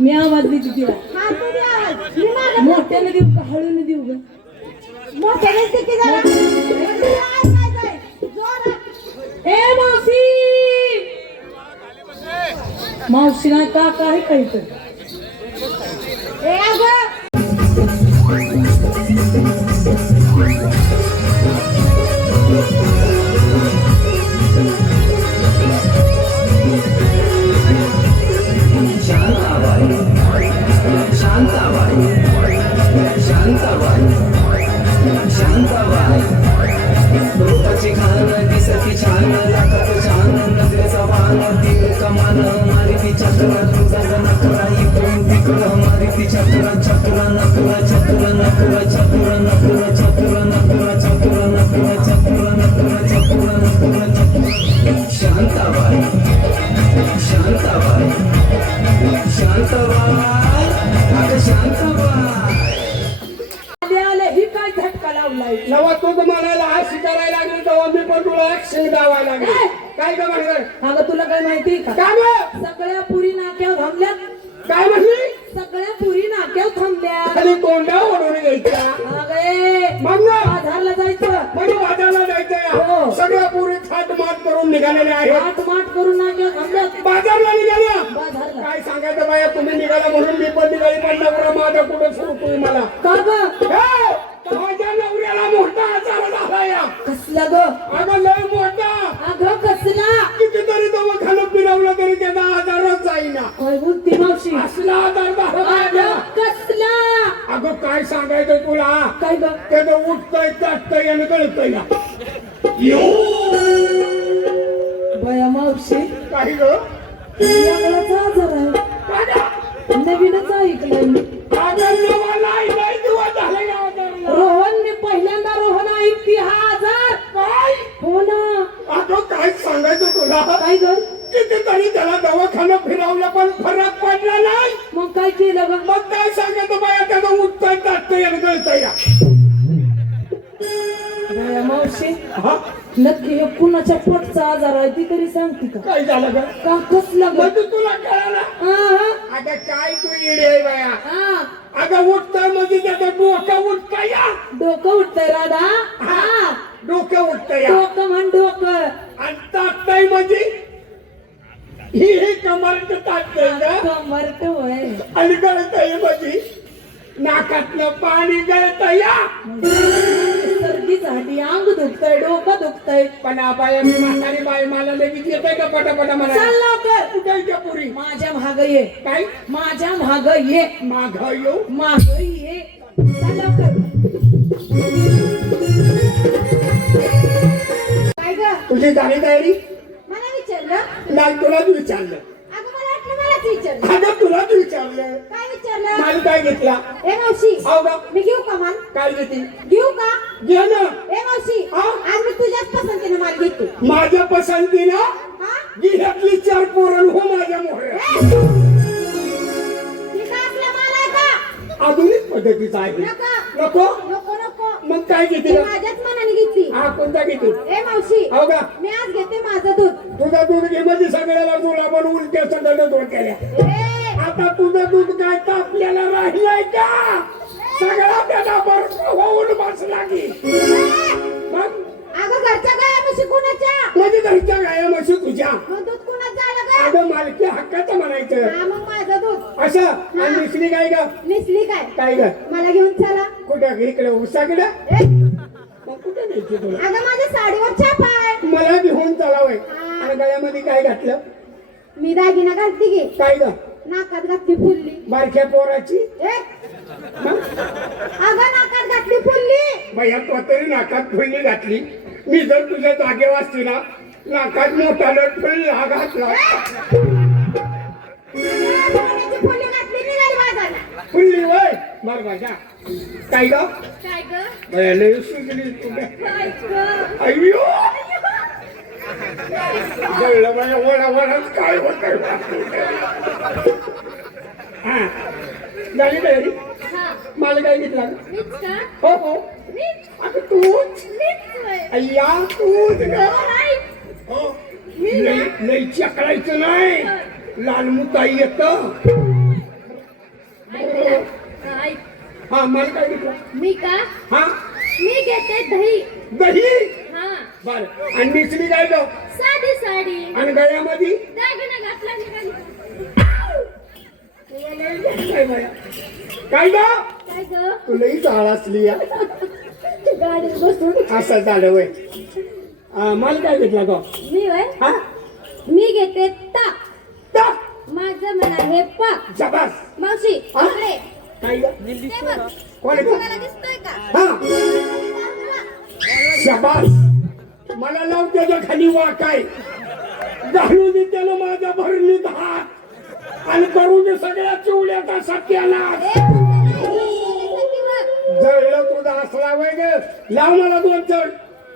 मी आवाज देते तिला. हा तू दे आवाज. मी मागं मोठ्याने देऊ का हळूने देऊ का? मोठ्याने किती जरा ऐकायचंय. जोरात. ए मावशी! मावशी नाही का काय काहीतरी शांत रूपाची खान दिसती छान लाखात छान नजरेचा बाण तीर कमान मारी ती चक्र तुझा नकला इकडून तिकडं मारी ती चक्र चक्र नकला चक्र नकला चक्र नकला काय का अगं तुला काय माहिती का? काय गं? सगळ्या पुरी नाक्यावर थांबल्यात. काय म्हणली सगळ्या पुरी नाक्यावर थांबल्या खाली तोंडा ओढून घ्यायच्या अगे मग ना? बाजारला जायचं. म्हणजे वादाला जायचंय हो. सगळ्या पुरी थाट माट करून निघालेले आहेत. माट माट करून नाक्यावर थांबल्यात. बाजारला निघाल्या. बाजारला. काय सांगायचं बाया तुम्ही निघाला म्हणून मी पण निघाली. पण नवरा माझा कुठं सुरू तुम्ही मला? का ग? काय सांगायचं तुला? काय ग? त्याचं उठतंय चाटतंय आणि कळतंय बया मावशी. काही ग? आजार आहे? नवीनच ऐकलंय मी. रोहनने पहिल्यांदा रोहन ऐकती हा आजार. काय? हो ना. अगं काय सांगायचं तुला? काय ग? कितीतरी त्याला दवाखाना फिरवलं पण फरक पडला नाही. मग काय केलं ग? मग काय कळतंय या बया मावशी हा? नक्की हे कुणाच्या पोटचा आजार आहे ती तरी सांगते का? काय झालं ग? का कसला ग? म्हणजे तुला कळालं? हा, अगं काय तू इडे आहे बाया. हा. अगं उठतंय म्हणजे त्याचं डोकं उठतंय या डोकं उठतंय राधा. हा. डोकं उठतंय या डोकं म्हण डोकं. आणि ताटतंय म्हणजे ही ही कमरट ताटतंय का कमरट होय. आणि गळतंय म्हणजे नाकातलं पाणी गळतंय या. सर्दी झाली अंग दुखतंय डोकं दुखतंय. पण बाया मी म्हातारी बाई मला लगेच येतंय का पटापटा चल लवकर. कुठे पुरी? माझ्या माग ये. काय? माझ्या माग ये. माघ येऊ माग ये. चल लवकर. काय ग? तुझी झाली तयारी? मला विचारलं. नाही तुलाच विचारलं. अगं मला वाटलं मलाच विचारलं. अगं तुलाच विचारलं काय विचारलं? माल काय घेतला? ए मावशी हो का? मी घेऊ का माल? काय घेते? घेऊ का? घे ना. ए मावशी हा? आज मी तुझ्याच पसंतीने माल घेते माझ्या पसंतीनं? हा? गिऱ्यातली चार पोरण हो माझ्या मोहऱ्या. ए! तिचा असला माल आहे का? आधुनिक पद्धतीचा आहे. नका नको? नको नको. मग काय घेते? ती माझ्याच मनाने घेतली. हा कोणता घेते? ए मावशी हो का? मी आज घेते माझं दूध. तुझा दूध घे म्हणजे सगळ्याला तुला पण उलट्या सगळ्या दोन केल्या. ए! आता तुझं दूध काय तापल्याला राहिलंय का? सगळा त्याला बर्फ होऊन बसला की मग? अगं घरच्या गाया म्हशी कुणाच्या? म्हणजे घरच्या गाया म्हशी तुझ्या. मग दूध कुणाचं झालं ग? अगं मालकी हक्काचं म्हणायचं. हा मग माझं दूध. असं? आणि दुसरी ग? निसली काय? काय ग? मला घेऊन चला. कुठं? इकडे उसाकडे? ए, मग कुठे न्यायची तुला? अगं माझ्या साडीवर छाप आहे मला घेऊन चालावंय आणि गळ्यामध्ये काय घातलं? मी दागिना घालते की. काय ग? नाकात घातली फुलली. बारक्या पोराची? ए? मग अगं नाकात घातली फुलली. बाया तो तरी नाकात फुलली घातली. मी जर तुझ्या जागेवर असती ना नाकात मोठा फुल हा घातला. सोन्याची फुली घातली निघाली बाजारला. फुलली वय. बर माझ्या. काय ग? काय ग? लय सुजली तुझ्या काय ग? अय्यो जळलं माझ्या वडा वडाच काय होत झाली तयारी हा. मला काय घेतला? हो हो. अगं तूच. अय्या तूच नाही. हो. चकरायचं नाही. लाल मुताई येत. हा. हा मला काय घेतलं? मी का? हा? मी घेते दही. दही? हा. बर. आणि मिसरी काय साधी साडी. आणि गळ्यामध्ये? काय ग काय ग तुलाही चाळ असली या. गाडी बसून. असं झालं वय. मला काय घेतला ग? मी वय? हा? मी घेते ताक. ता, माझं म्हणा हे पाक. शाबास मावशी? इकडे काय ग? ते बघ. कोण आहे तुम्हाला ग? दिसतोय का? हा. शाबास मला लाव त्याच्याखाली वाकाय. घालू दे त्याला माझ्या भरणीत हात. आणि करू दे सगळ्या चिवड्याचा सत्यानाश जळलं तुझा असला वय ग लाव मला दोन चढ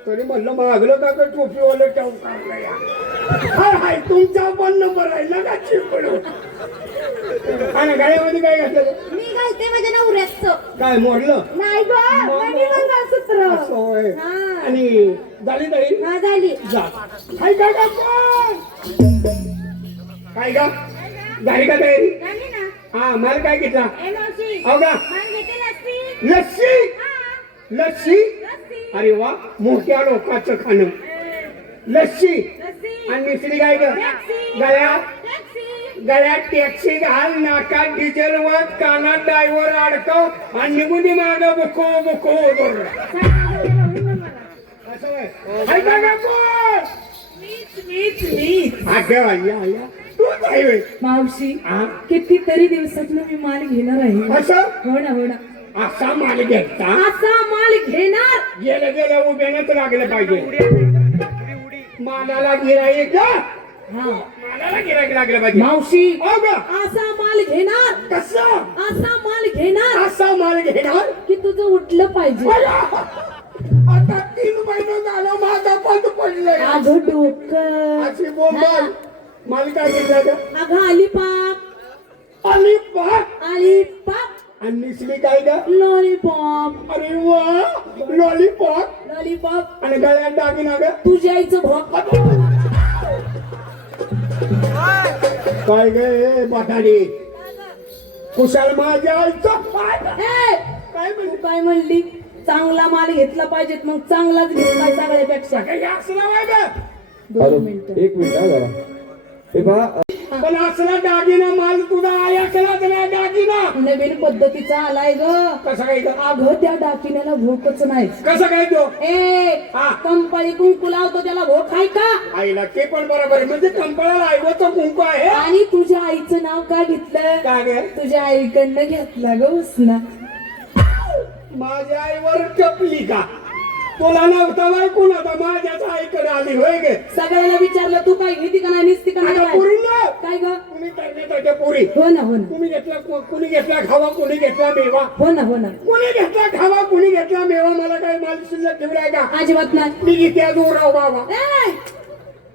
तरी म्हणलं मागलं का का टोपीवालं टाव काढलं या? हाय हाय तुमचा पण नंबर आहे ना का चिपडू आणि गाड्यामध्ये काय घातलं? मी घालते माझ्या नवऱ्याचं. काय मोडलं? नाही ग असं होय. हा. आणि झाली तरी हा झाली. जा. हाय का का काय का झाली का तयारी? झाली ना. हा मला काय घेतला? हो का? मला घेते लस्सी. लस्सी? अरे वा मोठ्या लोकांचं खाणं. लस्सी? आणि मिसरी काय ग? टॅक्सी. गळ्यात? टॅक्सी. गळ्यात टॅक्सी घाल नाकात डिझेल वर कानात ड्रायव्हर अडकव आणि निघून माग बुको बुको असं? मीच मीच. तूच आहे होय. मावशी हा? कितीतरी दिवसात मी माल घेणार आहे. असं हो ना हो ना. असा माल घेता? असा माल घेणार? गेलं गेलं उभ्यानंच लागलं पाहिजे. मालाला गिराईक का? हा. मालाला गिराईक लागलं पाहिजे. मावशी हो का? असा माल घेणार? कसं? असा माल घेणार? असा माल घेणार? की तुझं उठलं पाहिजे. आता तीन महिने झालं माझा पद पडलंय. अगं डोकं. अशी बोंबल. मला काय ग अगं आली पाप आली पाक आली पाप आणि निसली काय ग? लॉलीपॉप. अरे वा लॉलीपॉप. लॉलीपॉप. आणि गळ्यात दागिना ग? तुझ्या आईचं भोक काय गे बटाडी कुशाल माझ्या आईचं पाय ए, काय तू काय म्हणली? चांगला माल घेतला पाहिजेत मग चांगलाच घेतलाय सगळ्यापेक्षा. काही असला नाही ग. दोन मिनिटं. एक मिनिट हा जरा. पण असला दागिना माल तुझा आयाकलाच नाही दागिना. नवीन पद्धतीचा आलाय ग. कसं काय ग? अगं त्या दाकिन्याला भोकच नाही कसं काय तो? ए हा. कंपळी कुंकू लावतो त्याला भोक आहे का? आईला ते पण बरोबर आहे म्हणजे कंपळाला आईवचं कुंकू आहे? आणि तुझ्या आईचं नाव का घेतलं? काय गे? तुझ्या आईकडनं घेतला ग उसना. माझ्या आईवर टपली का? तुला नव्हता बाई कुणाचा माझ्याच आईकडे आली होय गे? सगळ्याला विचारलं तू काय घेती का नाही निसती का आता नाही पुरीला काय ग? तुम्ही करण्याच्या पोरी? हो ना हो ना. कुणी घेतला कुणी घेतला खावा कुणी घेतला मेवा? हो ना हो ना. कुणी घेतला खावा कुणी घेतला मेवा? मला काय माल शिल्लक ठेवलाय का? अजिबात नाही. मी घेते अजून राव बाबा. ए,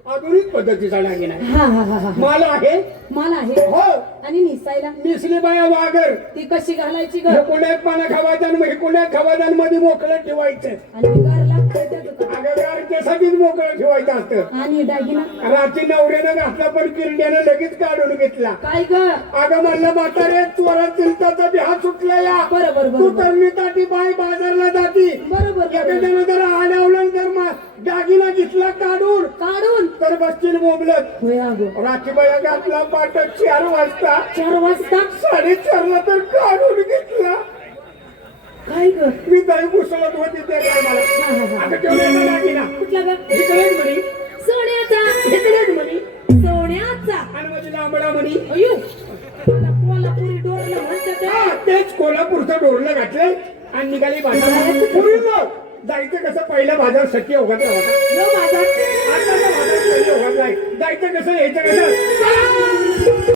आधुनिक पद्धतीचा दागिना आहे. हा हा हा हा माल आहे. मला आहे? हो. आणि निसायला? मिसली बाया वागर. ती कशी घालायची ग? हे पुण्यात पानं खावायचं आणि हे पुण्यात खावायचं मध्ये मोकळं ठेवायचं आणि ती गार लागतंय त्याचं गारच्यासाठीच मोकळं ठेवायचं असतं आणि दागिना? रात्री नवऱ्यानं घातला पण किरड्यानं लगेच काढून घेतला. काय ग? अगं म्हणलं म्हातारे चोरा चिंताचा बिहा सुटला या. बरोबर तू बरोबर तरणी ताटी बाई बाजारला जाती. बरोबर बरोबर. एखाद्यानं जर आडवलं जर मा- दागिना घेतला काढून. काढून? तर बसतील बोबलत. होय अगो. रात्रीबाया घातला पाठ चार वाजता. चार वाजता? साडेचारला तर काढून घेतला. काय ग? मी दही घुसळत होती ते काय मला हा, हा. आता कुठला ग? इकडे एक म्हणी. सोन्याचा. इकडे एक म्हणी. सोन्याचा. आणि माझी लांबडा म्हणी. अयो मला कोल्हापुरी डोरला म्हणतात हा, तेच कोल्हापूरचं डोरलं घातलंय. आणि निघाली बाजार पुरील जायचं कसं? पहिलं बाजार शक्य होत होता. यो माझा आता बाजार नाही. जायचं कसं? यायचं कसं?